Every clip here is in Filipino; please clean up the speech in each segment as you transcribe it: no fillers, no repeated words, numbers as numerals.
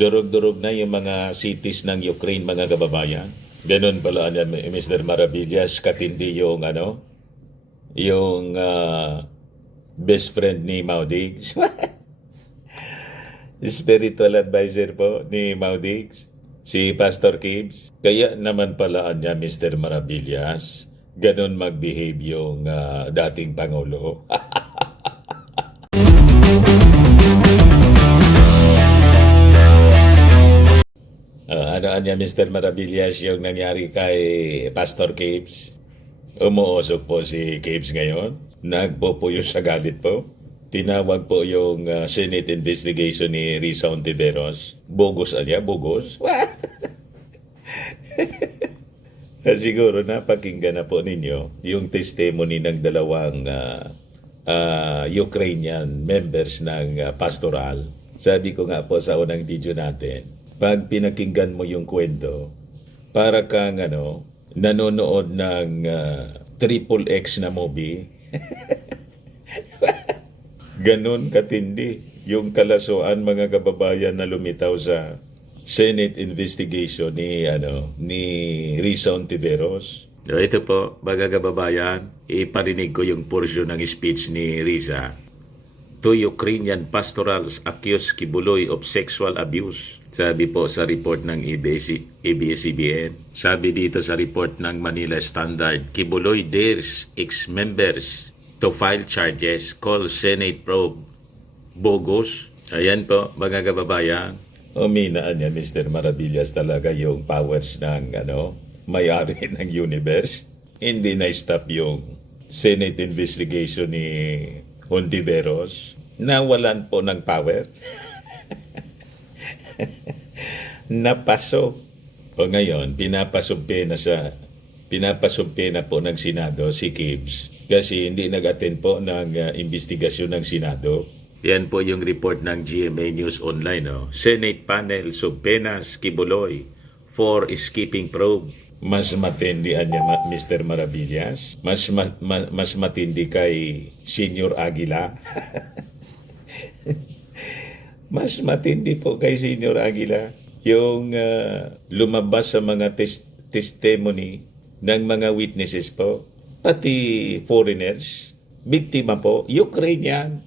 Durog-durog na yung mga cities ng Ukraine, mga kababayan. Ganun pala niya, Mr. Maravillas, katindi yung yung best friend ni Maudigs. Spiritual advisor po ni Maudigs, si Pastor Gibbs. Kaya naman palaan niya, Mr. Maravillas, ganun mag-behave yung dating Pangulo. Ano niya, Mr. Maravillas, yung nangyari kay Pastor Gibbs? Umuusok po si Gibbs ngayon. Nagpupuyo sa galit po. Tinawag po yung Senate investigation ni Risa Ontiveros. Bogus niya, bogus. What? Siguro napakinggan na po ninyo yung testimony ng dalawang Ukrainian members ng pastoral. Sabi ko nga po sa unang video natin, pag pinakinggan mo yung kwento, para kang nanonood ng triple X na movie. Ganun katindi yung kalasuan, mga kababayan, na lumitaw sa Senate investigation ni Risa Ontiveros. So ito po, mga kababayan, iparinig ko yung portion ng speech ni Risa. Two Ukrainian pastorals accused Kibuloy of sexual abuse. Sabi po sa report ng ABS-CBN. Sabi dito sa report ng Manila Standard, Kibuloy dares ex-members to file charges, call Senate probe bogus. Ayan po, mga kababayan. Uminaan niya, Mr. Maravillas, talaga yung powers ng may-ari ng universe. Hindi na-stop yung Senate investigation ni Ontiveros. Nawalan po ng power. Napaso. O ngayon, pinapasumpi na po ng Senado si Gibbs kasi hindi nag-attend po ng investigasyon ng Senado. Yan po yung report ng GMA News Online. Senate panel subpenas Kibuloy for escaping probe. Mas matindihan niya, Mr. Maravillas. Mas matindi kay Senior Aguila. Mas matindi po kay Senior Aguila yung lumabas sa mga testimony ng mga witnesses po, pati foreigners, biktima po, Ukrainian.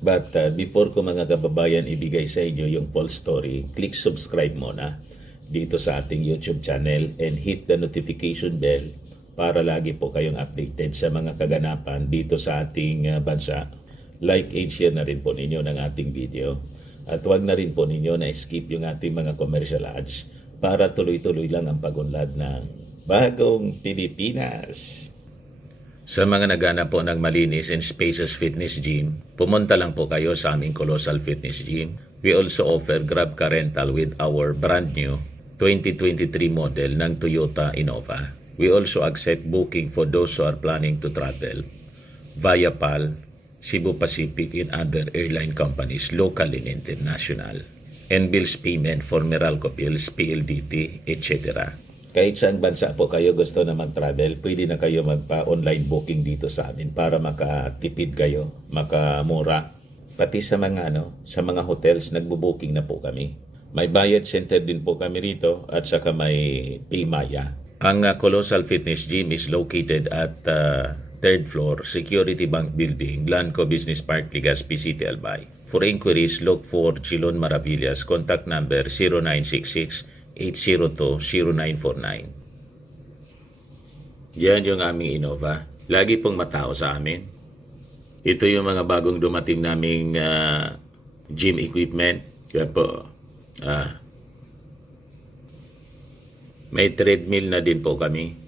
But before ko, mga kababayan, ibigay sa inyo yung full story, click subscribe muna dito sa ating YouTube channel and hit the notification bell para lagi po kayong updated sa mga kaganapan dito sa ating bansa. Like and share na rin po ninyo ng ating video. At huwag na rin po ninyo na skip yung ating mga commercial ads para tuloy-tuloy lang ang pagunlad ng bagong Pilipinas. Sa mga naghanap po ng malinis and spacious fitness gym, pumunta lang po kayo sa aming Colossal Fitness Gym. We also offer Grab Car Rental with our brand new 2023 model ng Toyota Innova. We also accept booking for those who are planning to travel via PAL, Cebu Pacific, and other airline companies, local and international. And bills payment for Meralco bills, PLDT, etc. Kahit saan bansa po kayo gusto na mag-travel, pwede na kayo magpa-online booking dito sa amin para makatipid kayo, makamura. Pati sa mga hotels, nagbo-booking na po kami. May bayad center din po kami rito at saka may Paymaya. Ang Colossal Fitness Gym is located at third floor, Security Bank Building, Lanco Business Park, Legazpi City, Albay. For inquiries, look for Chilon Maravillas. Contact number 0966-802-0949. Yan yung aming Innova. Lagi pong matao sa amin. Ito yung mga bagong dumating naming gym equipment. Yan po. May treadmill na din po kami.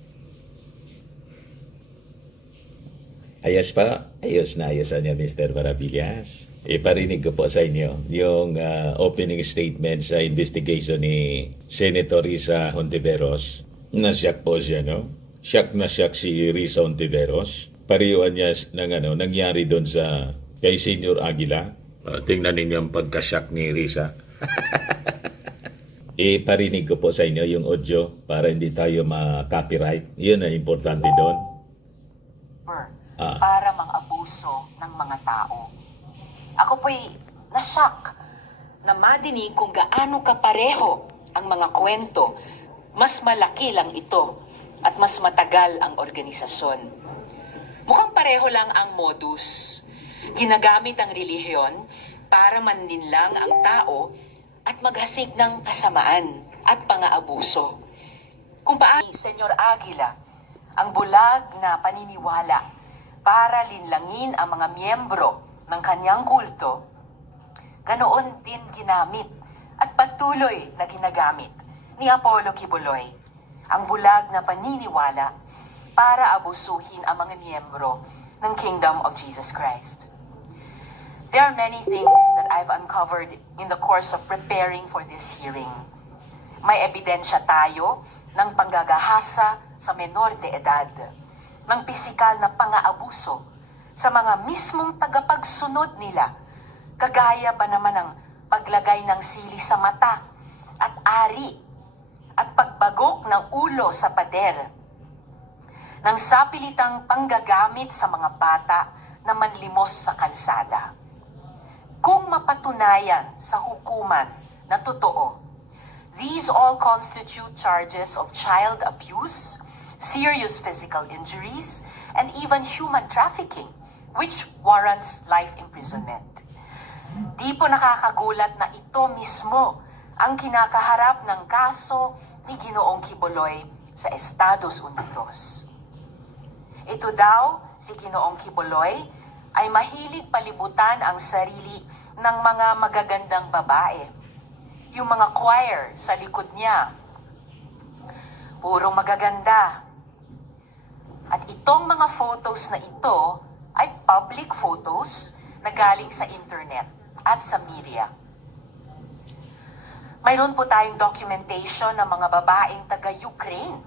Ayos pa. Ayos na niya, Mr. Maravillas. Iparinig ko po sa inyo yung opening statement sa investigation ni Senator Risa Ontiveros. Nasyak po siya, Shock na shock si Risa Ontiveros. Pariwan niya ng nangyari doon sa kay Senior Aguila. Tingnan ninyo ang pagka-shock ni Risa. Iparinig ko po sa inyo yung audio para hindi tayo ma-copyright. Yun ang importante doon. Para mang abuso ng mga tao. Ako po'y na-shock na madinig kung gaano kapareho ang mga kwento, mas malaki lang ito at mas matagal ang organisasyon. Mukhang pareho lang ang modus. Ginagamit ang relihiyon para manlinlang ang tao at maghasik ng kasamaan at pang-aabuso. Kung paano ni Senyor Aguila ang bulag na paniniwala para linlangin ang mga miyembro ng kanyang kulto, ganoon din ginamit at patuloy na ginagamit ni Apollo Kibuloy ang bulag na paniniwala para abusuhin ang mga miyembro ng Kingdom of Jesus Christ. There are many things that I've uncovered in the course of preparing for this hearing. May ebidensya tayo ng panggagahasa sa menor de edad, ng pisikal na pang-aabuso sa mga mismong tagapagsunod nila, kagaya ba naman ng paglagay ng sili sa mata at ari at pagbagok ng ulo sa pader, ng sapilitang panggagamit sa mga bata na manlimos sa kalsada. Kung mapatunayan sa hukuman na totoo, these all constitute charges of child abuse, serious physical injuries, and even human trafficking, which warrants life imprisonment. Di po nakakagulat na ito mismo ang kinakaharap ng kaso ni Ginoong Kibuloy sa Estados Unidos. Ito daw, si Ginoong Kibuloy, ay mahilig palibutan ang sarili ng mga magagandang babae. Yung mga choir sa likod niya, purong magaganda. At itong mga photos na ito ay public photos na galing sa internet at sa media. Mayroon po tayong documentation ng mga babaeng taga-Ukraine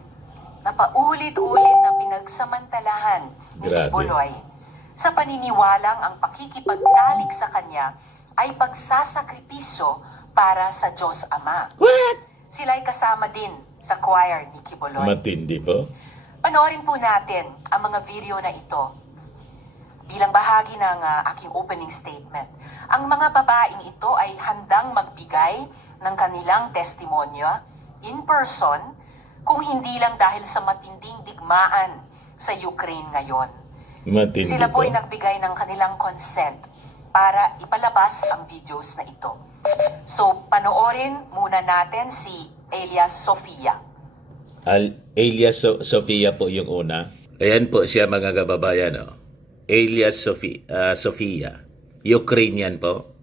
na paulit-ulit na pinagsamantalahan ni Kibuloy sa paniniwalang ang pakikipagtalik sa kanya ay pagsasakripiso para sa Diyos Ama. What? Sila ay kasama din sa choir ni Kibuloy. Matindi po. Panoorin po natin ang mga video na ito bilang bahagi ng aking opening statement. Ang mga babaeng ito ay handang magbigay ng kanilang testimonya in person kung hindi lang dahil sa matinding digmaan sa Ukraine ngayon. Matindi Sila po po. ay nagbigay ng kanilang consent para ipalabas ang videos na ito. So, panoorin muna natin si Elias Sofia. Elias Sofia po yung una. Ayan po siya mga kababayan. Oh. Elias Sofia. Ukrainian po.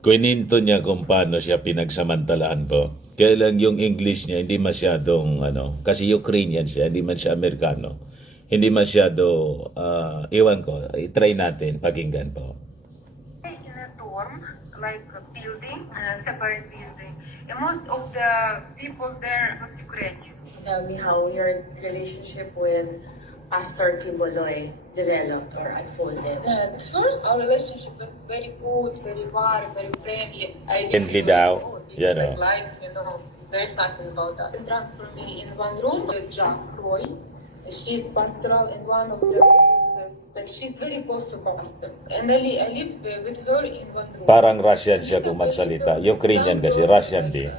Kuninto niya kung paano siya pinagsamantalaan po. Kaya lang yung English niya hindi masyadong kasi Ukrainian siya, hindi man siya Amerikano. Hindi masyado, iwan ko, i-try natin, pakinggan po. In a dorm, like a building, separate building. And most of the people there was Ukrainian. Tell me how your relationship with Pastor Kibuloy developed or unfolded. At first, our relationship was very good, very warm, very friendly. I Friendly didn't daw, know, it's yan like o. life, there's nothing about that. They transfer me in one room with Jack Roy. She's pastoral in one of the rooms, like she's very close to pastor. And I live with her in one room. Parang Russian siya kung magsalita. Ukrainian kasi, Russian din.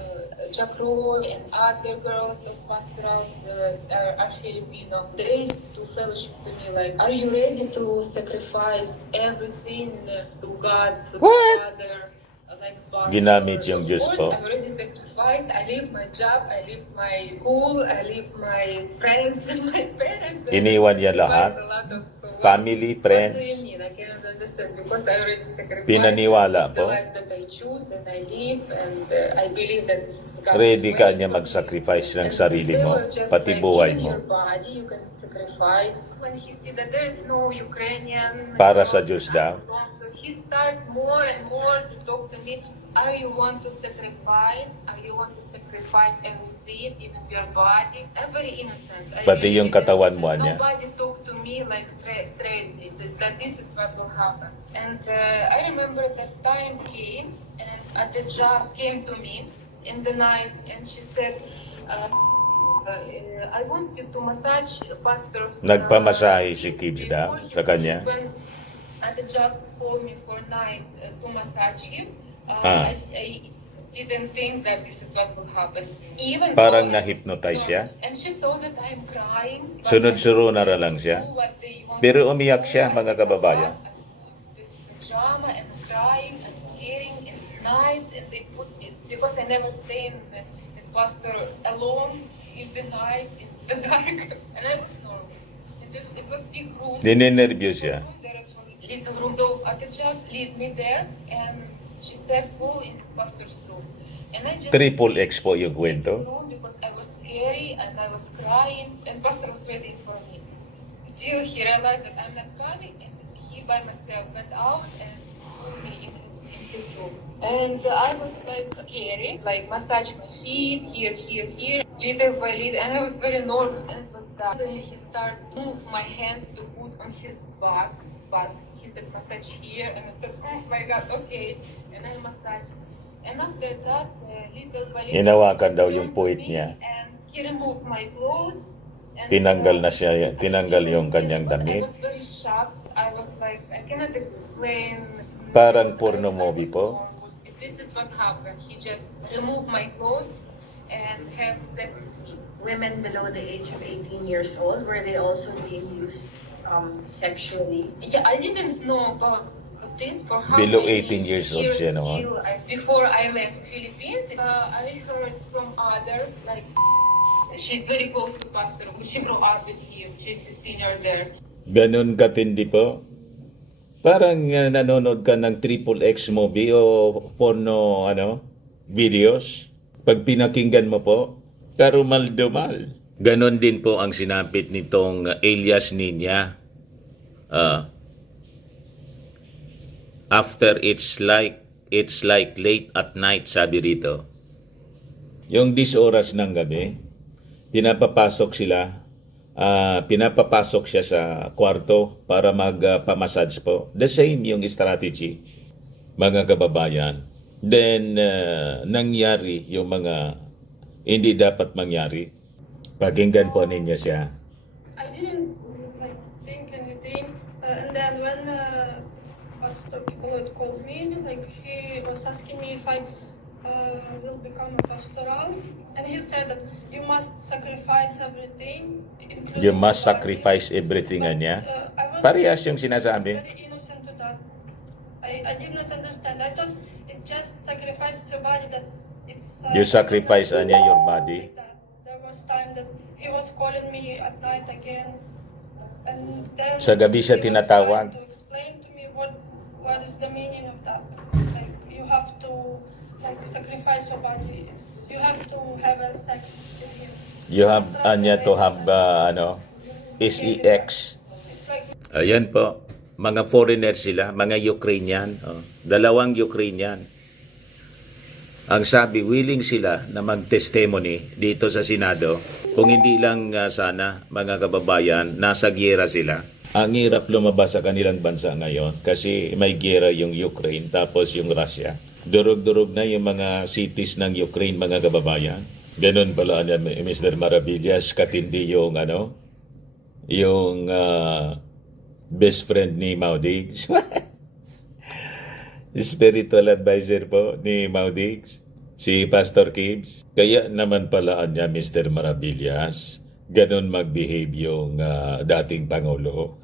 Jack Roy and other girls of pastorals are Filipino. They used to fellowship to me like, are you ready to sacrifice everything to God, to What? the Father? Like pastor? Ginamit yung Diyos Of po. course, I'm ready to fight. I leave my job, I leave my school, I leave my friends and my parents. Iniwan niya lahat. A lot of Family, friends. What do you mean? I cannot understand because I already sacrificed Pinaniwala the po. life that I choose, that I live, and I believe that this is God's Ready ka way. niya mag-sacrifice ng And sarili mo, they were just pati like, buhay even mo. your body, you can sacrifice. When he see that there is no Ukrainian, Para sa Diyos daw. so he start more and more to talk to me. Are you want to sacrifice? Are you want to sacrifice everything, even your body? I'm very innocent. I Pati really yung didn't katawan mo understand. niya. Nobody talk to me like straightly that this is what will happen. And I remember that time came and the job came to me in the night and she said, I want you to massage pastors. Nagpamasahe si Kibbs daw sa kanya. When the job called me for night to massage him, I didn't think that this is what will happen. Even Parang though na-hypnotize siya. And she saw that I'm crying. but Sunod-suro na I lang siya. do what they want Pero me to umiyak do. siya, I mga did kababayan. not. I put this drama and crying and scaring in the night, and they put it because I never stay in pastor alone in the night in the dark, and I was normal. It was big room. Ninenervyos siya. There is one little room. So Atija lead me there, and she said, "Go in pastor's room." And I just Triple X po yung kwento. room because I was scary and I was crying, and pastor was waiting for me. Until he realized that I'm not coming, and he by myself went out and put me in his room. And I was like scary, like massage my feet here, little by little, and I was very nervous. And it was that suddenly he started to move my hands to put on his back, but he said massage here, and I said, oh my God, okay, and I massaged. And after that, little by little, Hinawakan daw he yung turned to puwit me niya. And he removed my clothes. And, Tinanggal na siya, tinanggal yung kanyang I damit. was very shocked. I was like, I cannot explain. Parang porno movie po. This is what happened. He just removed my clothes and have sex with me. Women below the age of 18 years old, were they also being used sexually? Yeah, I didn't know about this for how Below many 18 years old siya naman. till before I left Philippines. I heard from others, like, she's very close to Pastor. She grew up with him. She's a senior there. Ganun katindi po. Parang nanonood ka ng Triple X movie o porno videos. Pag pinakinggan mo po, karumal-dumal. Ganon din po ang sinapit nitong alias Ninya. After it's like late at night, sabi rito. Yung 10 oras ng gabi, pinapapasok siya sa kwarto para magpamassage po. The same yung strategy, mga kababayan. Then, nangyari yung mga hindi dapat mangyari. Pakinggan po ninyo siya. I didn't think anything, and then when Pastor Kibolot called me, he was asking me if I will become a pastoral, and he said that you must sacrifice everything. including You must your body." sacrifice everything But, niya. I was Parehas yung sinasabi. very innocent to that. I did not understand. I thought it just sacrificed your body. That it's. You sacrifice niya your body. Like that. There was time that he was calling me at night again, and then Sa gabi siya he was tinatawag. trying to explain to me what is the meaning of that. Like you have to sacrifice your body. You have to have a sex with him. You have niya to have SEX. It's like Ayan po, mga foreigner sila, mga Ukrainian, dalawang Ukrainian. Ang sabi, willing sila na mag-testimony dito sa Senado, kung hindi lang sana, mga kababayan, nasa giyera sila. Ang hirap lumabas sa kanilang bansa ngayon kasi may giyera yung Ukraine tapos yung Russia. Durog-durog na yung mga cities ng Ukraine, mga kababayan. Ganun pala niya, Mr. Maravillas, katindi yung yung best friend ni Maudigs. Spiritual advisor po ni Maudigs, si Pastor Kibbs. Kaya naman palaan niya, Mr. Maravillas, ganun mag-behave yung dating Pangulo.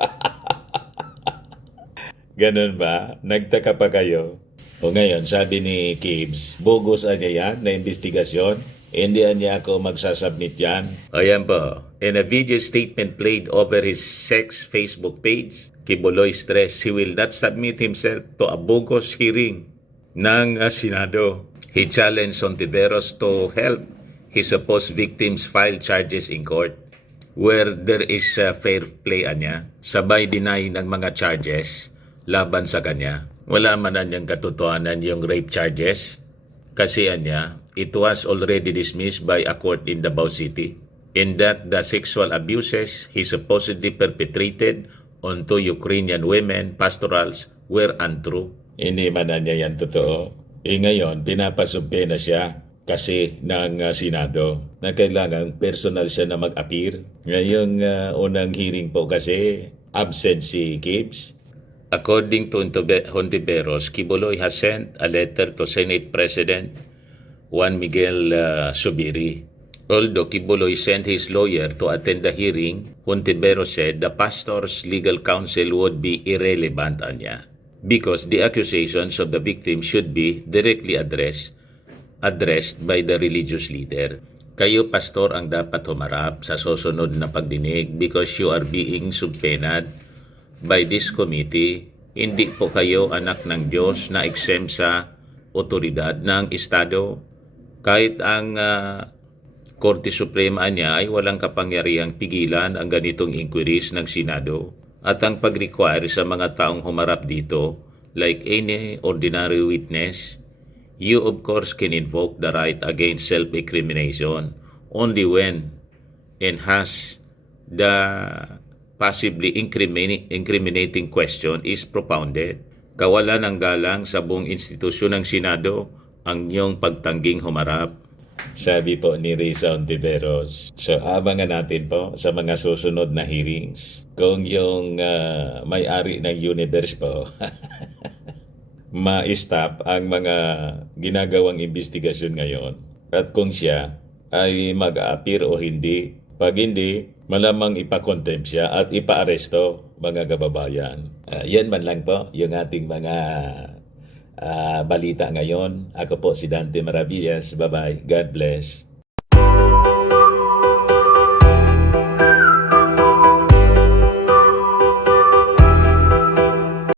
Ganun ba? Nagtaka pa kayo? O ngayon, sabi ni Kibbs, bogus niya yan na investigasyon. Hindi niya ako magsasubmit yan. Ayan po. In a video statement played over his sex Facebook page, Kibuloy stressed he will not submit himself to a bogus hearing ng Senado. He challenged Ontiveros to help his supposed victims file charges in court where there is fair play niya. Sabay deny ng mga charges laban sa kanya. Wala man niyang katotohanan yung rape charges. Kasi niya, it was already dismissed by a court in Davao City, in that the sexual abuses he supposedly perpetrated onto Ukrainian women pastorals were untrue. Hindi man na niya yan totoo. Ngayon, pinapasumpe na siya kasi ng Senado na kailangan personal siya na mag-appear. Ngayong unang hearing po kasi absent si Kibbs. According to Hontiveros, Quiboloy has sent a letter to Senate President Juan Miguel Zubiri. Although Quiboloy sent his lawyer to attend the hearing, Hontiveros said the pastor's legal counsel would be irrelevant niya because the accusations of the victim should be directly addressed by the religious leader. Kayo, pastor, ang dapat humarap sa susunod na pagdinig because you are being subpoenaed by this committee. Hindi po kayo anak ng Diyos na exempt sa otoridad ng Estado. Kahit ang Korte Suprema niya ay walang kapangyarihang pigilan ang ganitong inquiries ng Senado at ang pag-require sa mga taong humarap dito, like any ordinary witness, you of course can invoke the right against self-incrimination only when and has the possibly incriminating question is propounded. Kawalan ng galang sa buong institusyon ng Senado ang iyong pagtangging humarap. Sabi po ni Risa Hontiveros. So, abangan natin po sa mga susunod na hearings. Kung yung may-ari ng universe po ma-stop ang mga ginagawang investigasyon ngayon at kung siya ay mag-a-appear o hindi. Pag hindi, malamang ipakontempt siya at ipaaresto, mga kababayan. Yan man lang po yung ating mga balita ngayon. Ako po si Dante Maravillas. Bye-bye. God bless.